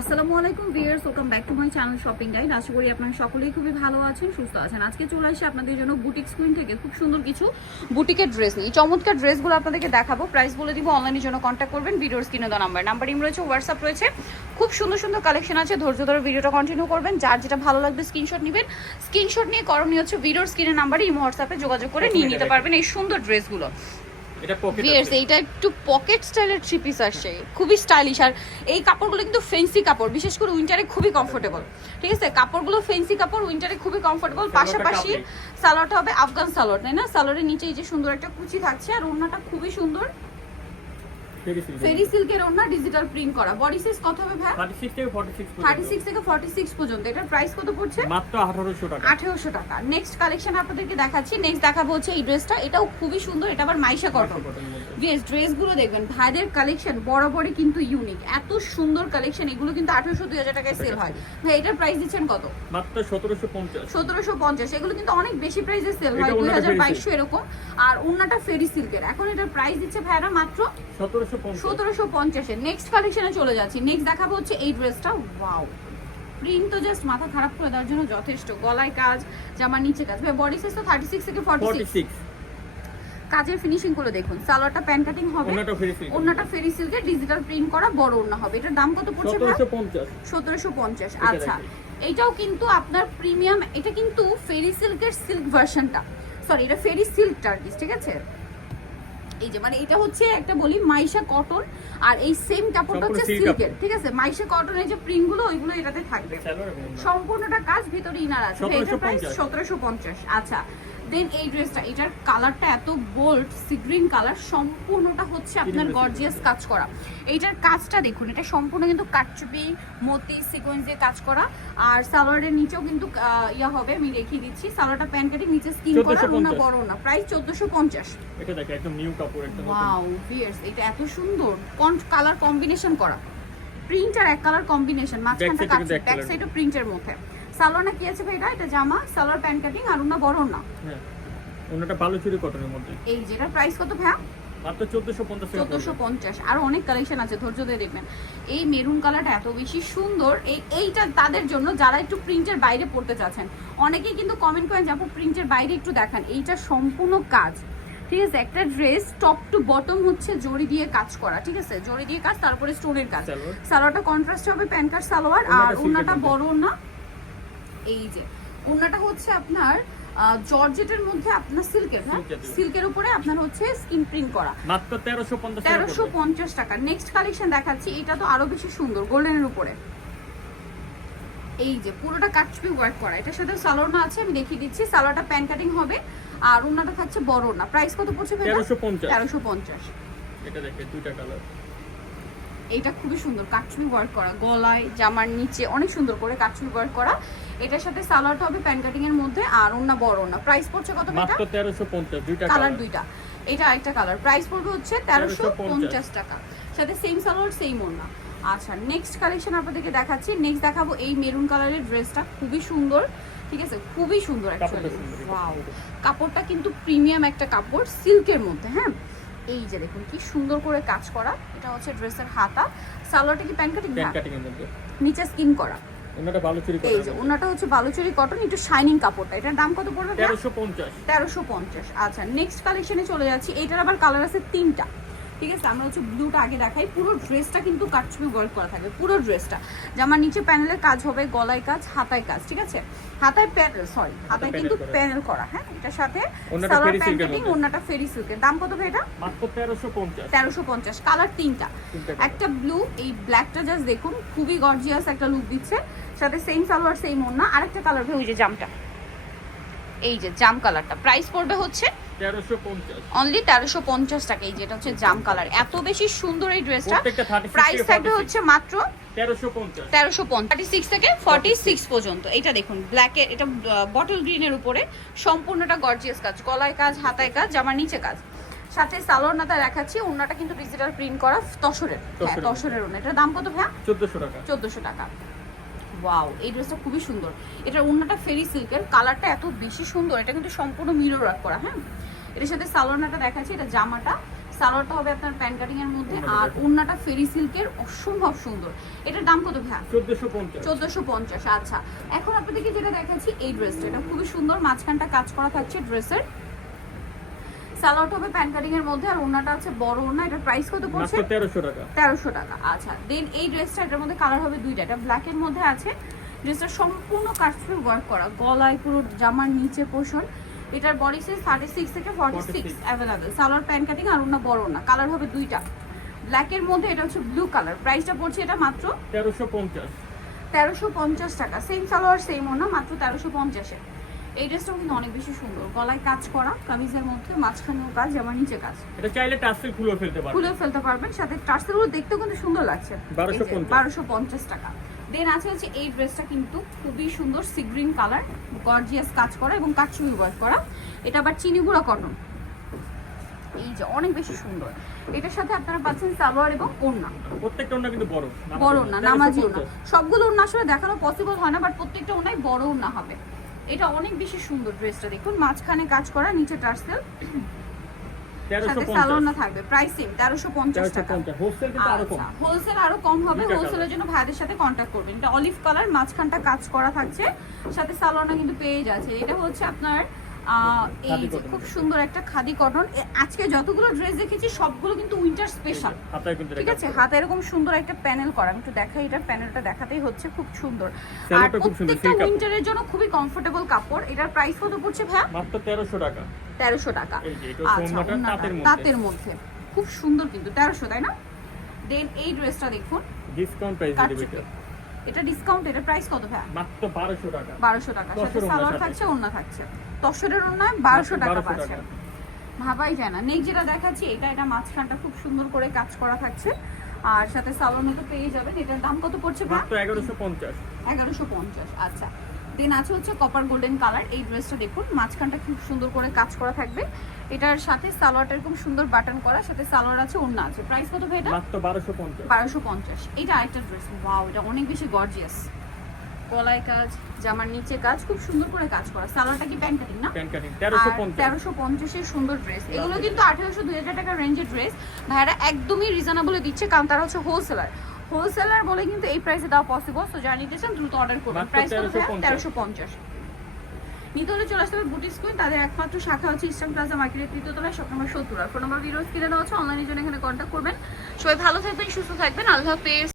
আসসালামু আলাইকুম viewers, welcome back to my channel shopping guide. আশা করি আপনারা সকলেই খুবই ভালো আছেন, সুস্থ আছেন। আজকে চলে আসি আপনাদের জন্য বুটিক স্ক্রিন থেকে খুব সুন্দর কিছু বুটিকের ড্রেস নিয়ে। এই চমৎকার ড্রেসগুলো আপনাদেরকে দেখাবো, প্রাইস বলে দিব। অনলাইনের জন্য কন্ট্যাক্ট করবেন, ভিডিওর স্ক্রিনে দেওয়া নাম্বার ইম রয়েছে, হোয়াটসঅ্যাপ রয়েছে। খুব সুন্দর সুন্দর কালেকশন আছে, ধৈর্য ধরে ভিডিওটা কন্টিনিউ করবেন। যার যেটা ভালো লাগবে স্ক্রিনশট নেবেন। স্ক্রিনশট নিয়ে করণীয় হচ্ছে ভিডিওর স্ক্রিনের নাম্বারে ইমো হোয়াটসঅ্যাপে যোগাযোগ করে নিয়ে নিতে পারবেন এই সুন্দর ড্রেসগুলো। এইটা একটু পকেট স্টাইলের থ্রি পিস আসছে, খুবই স্টাইলিশ। আর এই কাপড়গুলো কিন্তু ফেন্সি কাপড়, বিশেষ করে উইন্টারে খুবই কমফোর্টেবল। ঠিক আছে, কাপড়গুলো ফেন্সি কাপড়, উইন্টারে খুবই কমফোর্টেবল। পাশাপাশি সালোয়ারটা হবে আফগান সালোয়ার, তাই না? সালোয়ারের নিচে এই যে সুন্দর একটা কুচি থাকছে, আর ওড়নাটা খুবই সুন্দর ফেরি সিল্কের ওড়না, ডিজিটাল প্রিন্ট করা। বডি সাইজ কত হবে ভাই? 36 থেকে 46 পর্যন্ত। এটার প্রাইস কত পড়ছে? মাত্র 1800 টাকা। 1800 টাকা। নেক্সট কালেকশন আপনাদেরকে দেখাচ্ছি। নেক্সট দেখাবো হচ্ছে এই ড্রেসটা, এটাও খুবই সুন্দর। এটা আবার মাইশা কটন। বেশ ড্রেসগুলো দেখবেন, ভাইদের কালেকশন বরাবরই কিন্তু ইউনিক, এত সুন্দর কালেকশন। এগুলো কিন্তু 1800-2000 টাকায় সেল হয়। ভাই এটার প্রাইস দিচ্ছেন কত? মাত্র 1750। 1750। এগুলো কিন্তু অনেক বেশি প্রাইসে সেল হয়, 2200 এরকম। আর ওন্নাটা ফেরি সিল্কের। এখন এটার প্রাইস দিচ্ছে ভাইরা মাত্র 1750 এর। নেক্সট কালেকশনে চলে যাচ্ছি। নেক্সট দেখাবো হচ্ছে এই ড্রেসটা। ওয়াও, প্রিন্ট তো জাস্ট মাথা খারাপ করে দেওয়ার জন্য যথেষ্ট। গলায় কাজ, জামার নিচে কাজ। ভাই বডি সাইজ তো 36 থেকে 46। কাজের ফিনিশিং গুলো দেখুন। সালোয়ারটা প্যান কাটিং হবে, ওন্নাটা ফেরি সিল্কের, ডিজিটাল প্রিন্ট করা বড় ওন্না হবে। এটার দাম কত পড়ছে? 1750। আচ্ছা, এটাও কিন্তু আপনার প্রিমিয়াম। এটা কিন্তু ফেরি সিল্কের সিল্ক ভার্সনটা, সরি এটা ফেরি সিল্কটা আর কি, ঠিক আছে? এই যে মানে এটা হচ্ছে একটা বলি মাইশা কটন, আর এই সেম কাপড়টা হচ্ছে সিল্কের, ঠিক আছে? মাইশা কটনের যে প্রিন্ট গুলো ওইগুলো এটাতে থাকবে, সম্পূর্ণটা কাজ, ভিতরে ইনার আছে। এটার প্রাইস 1750। আচ্ছা, দেন এই ড্রেসটা, এটার কালারটা এত বোল্ড সি গ্রিন কালার, সম্পূর্ণটা হচ্ছে আপনার গর্জিয়াস কাজ করা। এইটার কাজটা দেখুন, এটা সম্পূর্ণ কিন্তু কাটচুপি মতি সিকোয়েন্স দিয়ে কাজ করা। আর সালোয়ারের নিচেও কিন্তু ইয়া হবে, আমি দেখিয়ে দিচ্ছি। সালোয়ারটা প্যান কাটিং, নিচে স্কিন করা, ওনা বড় না। প্রাইস 1450। এটা দেখো একদম নিউ কাপড়, একদম ওয়াও ভিউয়ার্স, এটা এত সুন্দর কালার কম্বিনেশন করা, প্রিন্ট আর এক কালার কম্বিনেশন, মাঝখানটা কাজ, ব্যাক সাইডও প্রিন্টের মধ্যে। সালোয়ারটা কি আছে ভাই? এটা জামা, সালোয়ার প্যান কাটিং, আর ওনা বড় না। হ্যাঁ, ওনাটা বালুচুরি কটনের মধ্যে। এই যেটা প্রাইস কত ভাই? মাত্র 1450। 1450। আর অনেক কালেকশন আছে, ধৈর্য দিয়ে দেখবেন। এই মেরুন কালারটা এত বেশি সুন্দর, এইটা তাদের জন্য যারা একটু প্রিন্টের বাইরে পড়তে চাচ্ছেন। অনেকেই কিন্তু কমেন্ট করেন যে আপু প্রিন্টের বাইরে একটু দেখান। এইটা সম্পূর্ণ কাজ, ঠিক আছে? একটা ড্রেস টপ টু বটম হচ্ছে জড়ি দিয়ে কাজ করা, ঠিক আছে? জড়ি দিয়ে কাজ, তারপরে স্টোনের কাজ। সালোয়ারটা কন্ট্রাস্ট হবে, প্যান কাট সালোয়ার, আর ওন্নাটা বড় না। এই যে ওন্নাটা হচ্ছে আপনার জর্জেটের মধ্যে, আপনার সিল্কের, হ্যাঁ সিল্কের উপরে আপনার হচ্ছে স্কিন প্রিন্ট করা। মাত্র 1350। 1350 টাকা। নেক্সট কালেকশন দেখাচ্ছি, এটা তো আরো বেশি সুন্দর, গোল্ডেনের উপরে। এই যে পুরোটা কাটচুপি ওয়ার্ক করা, এটার সাথে সালোয়ার না আছে, আমি দেখিয়ে দিচ্ছি। সালোয়ারটা প্যান কাটিং হবে, আর ওন্নাটা থাকছে বড় না। প্রাইস কত পড়ছে ভাই? 1350। এটা দেখে দুইটা কালার। এটা খুবই সুন্দর, কাটচুপি ওয়ার্ক করা, গলায় জামার নিচে অনেক সুন্দর করে কাটচুপি ওয়ার্ক করা। এটার সাথে সালোয়ারটা হবে প্যান কাটিং এর মধ্যে, আর ওন্না বড় না। প্রাইস পড়ছে কত? মাত্র 1350। দুইটা কালার, দুইটা। এটা একটা কালার, প্রাইস পড়বে হচ্ছে 1350 টাকা। সাথে সেম সালোয়ার, সেম ওন্না। আচ্ছা, নেক্সট কালেকশন আপনাদেরকে দেখাচ্ছি। নেক্সট দেখাবো এই মেরুন কালারের ড্রেসটা, খুবই সুন্দর, ঠিক আছে? খুবই সুন্দর অ্যাকচুয়ালি। ওয়াও, কাপড়টা কিন্তু প্রিমিয়াম একটা কাপড়, সিল্কের মধ্যে। হ্যাঁ, এই যে দেখুন কি সুন্দর করে কাজ করা। এটা হচ্ছে ড্রেসের হাতা। সালোয়ারটা কি প্যান কাটিং? প্যান কাটিং এর মধ্যে, নিচে স্কিন করা। ওনাটা বালুচুরি কটন। এই যে ওনাটা হচ্ছে বালুচুরি কটন, একটু শাইনিং কাপড়টা। এটার দাম কত পড়বে? 1350। 1350। আচ্ছা, নেক্সট কালেকশনে চলে যাচ্ছি। এটার আবার কালার আছে তিনটা, ঠিক আছে? আমরা হচ্ছে ব্লুটা আগে দেখাই। পুরো ড্রেসটা কিন্তু কাটচুপি ওয়ার্ক করা থাকবে, পুরো ড্রেসটা। জামার নিচে প্যানেলের কাজ হবে, গলায় কাজ, হাতায় কাজ, ঠিক আছে? হাতায় প্যানেল, সরি হাতায় কিন্তু প্যানেল করা। হ্যাঁ, এটার সাথে সালোয়ার প্যান কাটিং, ওন্নাটা ফেরি সিল্কের। দাম কত ভাই এটা? মাত্র 1350। 1350। কালার তিনটা, একটা ব্লু, এই ব্ল্যাকটা জাস্ট দেখুন, খুবই গর্জিয়াস একটা লুক দিচ্ছে। সাথে সেম সালোয়ার, সেম ওন্না। আরেকটা কালার ভাই, ওই যে জামটা, এই যে জাম কালারটা। প্রাইস পড়বে হচ্ছে 1350, অনলি 1350 টাকা। এই যেটা হচ্ছে জাম কালার, এত বেশি সুন্দর এই ড্রেসটা। প্রাইস থাকবে হচ্ছে মাত্র 1350। 36 থেকে 46 পর্যন্ত। এটা দেখুন ব্ল্যাকের, এটা বটল গ্রিনের উপরে, সম্পূর্ণটা গর্জিয়াস কাজ, গলায় কাজ, হাতায় কাজ, জামার নিচে কাজ। সাথে সালোয়ার নাটা দেখাচ্ছি। ওন্নাটা কিন্তু ডিজিটাল প্রিন্ট করা তসরের, হ্যাঁ তসরের ওন্না। এটার দাম কত ভাইয়া? 1400 টাকা। 1400 টাকা। ওয়াও, এই ড্রেসটা খুবই সুন্দর। এটার ওন্নাটা ফেরি সিল্কের, কালারটা এত বেশি সুন্দর। এটা কিন্তু সম্পূর্ণ মিরর ওয়ার্ক করা। হ্যাঁ, এটার সাথে সালোয়ারটা দেখাচ্ছি। এটা জামাটা, সালোয়ারটা হবে আপনার প্যান কাটিং এর মধ্যে, আর ওড়নাটা ফেরি সিল্কের অসম্ভব সুন্দর। এটার দাম কত ভাই? 1450। 1450। আচ্ছা, এখন আপনাদেরকে যেটা দেখাচ্ছি এই ড্রেসটা, এটা খুবই সুন্দর, মাঝখানটা কাজ করা থাকছে ড্রেসের। সালোয়ারটা হবে প্যান কাটিং এর মধ্যে, আর ওড়নাটা আছে বড় ওড়না। এটার প্রাইস কত পড়ছে? মাত্র 1300 টাকা। 1300 টাকা। আচ্ছা, দেন এই ড্রেসটা, এটার মধ্যে কালার হবে দুইটা, এটা ব্ল্যাক এর মধ্যে আছে। ড্রেসটা সম্পূর্ণ কাটফুল ওয়ার্ক করা, গলায় পুরো জামার নিচে পোর্শন। এটার বডি সাইজ 36 থেকে 46 অ্যাভেলেবল। সালোয়ার প্যান কাটিং আর ওড়না বড় ওড়না, কালার হবে দুইটা। ব্ল্যাক এর মধ্যে এটা হচ্ছে ব্লু কালার। প্রাইসটা পড়ছে এটা মাত্র 1350। 1350 টাকা। সেম সালোয়ার সেম ওড়না, মাত্র 1350 এ। এই ড্রেসটাও কিন্তু অনেক বেশি সুন্দর, গলায় কাজ করা, কামিজের মধ্যে মাঝখানেও কাজ, জামার নিচে কাজ। এটা চাইলে টাসেল খুলে ফেলতে পারবেন। খুলে ফেলতে পারবেন, সাথে টার্সেলগুলো দেখতেও কিন্তু সুন্দর লাগছে। 1250 টাকা। দেন আছে হচ্ছে এই ড্রেসটা কিন্তু খুবই সুন্দর, সি গ্রিন কালার, গর্জিয়াস কাজ করা এবং কাটছুরি ওয়ার্ক করা। এটা আবার চিনি গুঁড়া কটন, এই যে অনেক বেশি সুন্দর। এটার সাথে আপনারা পাচ্ছেন সালোয়ার এবং ওড়না। প্রত্যেকটা ওড়না কিন্তু বড় না, নামাজি ওড়না। সবগুলো ওড়না আসলে দেখানো পসিবল হয় না, বাট প্রত্যেকটা ওড়নাই বড় ওড়না হবে। এটা অনেক বেশি সুন্দর ড্রেসটা, দেখুন মাঝখানে কাজ করা, নিচে টার্সেল, সাথে সালোয়ার না থাকবে। প্রাইস সেম 1350 টাকা। হোলসেল কিন্তু আরো কম। হোলসেল আরো কম হবে, হোলসেলের জন্য ভাইদের সাথে কন্টাক্ট করবেন। এটা অলিভ কালার, মাঝখানটা কাজ করা থাকছে, সাথে সালোয়ারটা কিন্তু পেয়ে যাচ্ছে। এটা হচ্ছে আপনার এই যে খুব সুন্দর একটা খাদি কটন। আজকে যতগুলো ড্রেস দেখেছি সবগুলো কিন্তু উইন্টার স্পেশাল, ঠিক আছে? হাতে এরকম সুন্দর একটা প্যানেল করা, আমি একটু দেখাই, এটা প্যানেলটা দেখাতেই হচ্ছে, খুব সুন্দর। আর প্রত্যেকটা উইন্টারের জন্য খুবই কমফোর্টেবল কাপড়। এটার প্রাইস কত পড়ছে ভাই? মাত্র 1300 টাকা। 1300 টাকা। আচ্ছা, তাঁতের মধ্যে খুব সুন্দর কিন্তু 1300, তাই না? দেন এই ড্রেসটা দেখুন, ডিসকাউন্ট প্রাইস দিবে এটা ডিসকাউন্ট। এটা প্রাইস কত ভাই? মাত্র 1200 টাকা। 1200 টাকা, সাথে সালোয়ার থাকছে, ওড়না থাকছে। তসরের ওড়না 1200 টাকা পাচ্ছে, ভাবাই যায় না। নেক্সট যেটা দেখাচ্ছি, এটা মাঝখানটা খুব সুন্দর করে কাজ করা থাকছে, আর সাথে সালোয়ার মতো পেয়ে যাবেন। এটার দাম কত পড়ছে ভাই? মাত্র 1150। 1150। আচ্ছা, দেন আছে হচ্ছে কপার গোল্ডেন কালার। এই ড্রেসটা দেখুন, মাঝখানটা খুব সুন্দর করে কাজ করা থাকবে। এটার সাথে সালোয়ারটা এরকম সুন্দর বাটন করা, সাথে সালোয়ার আছে, ওড়না আছে। প্রাইস কত ভাই এটা? মাত্র 1250। 1250। এটা আরেকটা ড্রেস, ওয়াও, এটা অনেক বেশি গর্জিয়াস, গলায় কাজ, জামার নিচে কাজ, খুব সুন্দর করে কাজ করা। সালোয়ারটা কি প্যান কাটিং না? Pan cutting. 1350 এর সুন্দর ড্রেস। এগুলো কিন্তু 1800-2000 টাকার রেঞ্জের ড্রেস। ভাইরা একদমই রিজনেবলে দিচ্ছে, কারণ তারা হচ্ছে হোলসেলার বলে কিন্তু এই প্রাইসে দেওয়া পসিবল। সো যারা নিতে চান দ্রুত অর্ডার করুন। প্রাইস কত? 1350। নিতে হলে চলে আসতে হবে বুটিক স্কুল, তাদের একমাত্র শাখা হচ্ছে ইস্টার্ন প্লাজা মার্কেটের 3য় তলায়, শপ নম্বর 70। আর ফোন নাম্বার ভিডিওস কিনে দেওয়া হচ্ছে, অনলাইনের জন্য এখানে কন্ট্যাক্ট করবেন। সবাই ভালো থাকবেন, সুস্থ থাকবেন, আল্লাহ হাফেজ।